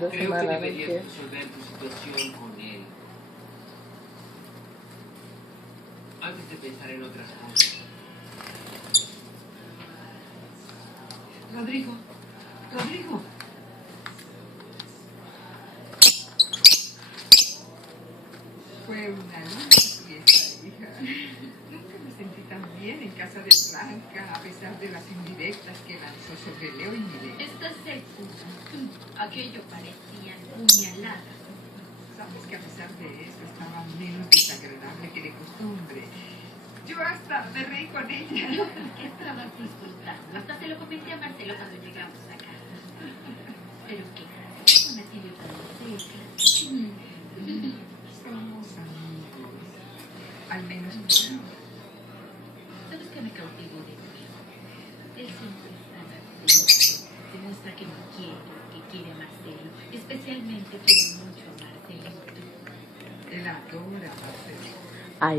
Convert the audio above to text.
2 Creo que semanas, ¿no? deberías resolver tu situación con él. Antes de pensar en otras cosas. Rodrigo. Rodrigo. Fue una linda fiesta, hija. Nunca me sentí tan bien en casa de Blanca, a pesar de las indirectas que lanzó sobre Leo y Mireia. ¿Estás segura? Aquello parecía puñaladas. Sabes que a pesar de eso estaba menos desagradable que de costumbre. Yo hasta me reí con ella. ¿Qué estabas disfrutando? Hasta se lo comenté a Marcelo cuando llegamos a casa. Pero qué, una tibia tan seca. Somos amigos. Al menos por ahora. ¿Sabes qué me cautivó de ti? Él siempre es tan atento. Demuestra que me quiere, que quiere a Marcelo. Especialmente quiere mucho a Marcelito. Él adora a Marcelo. Ay,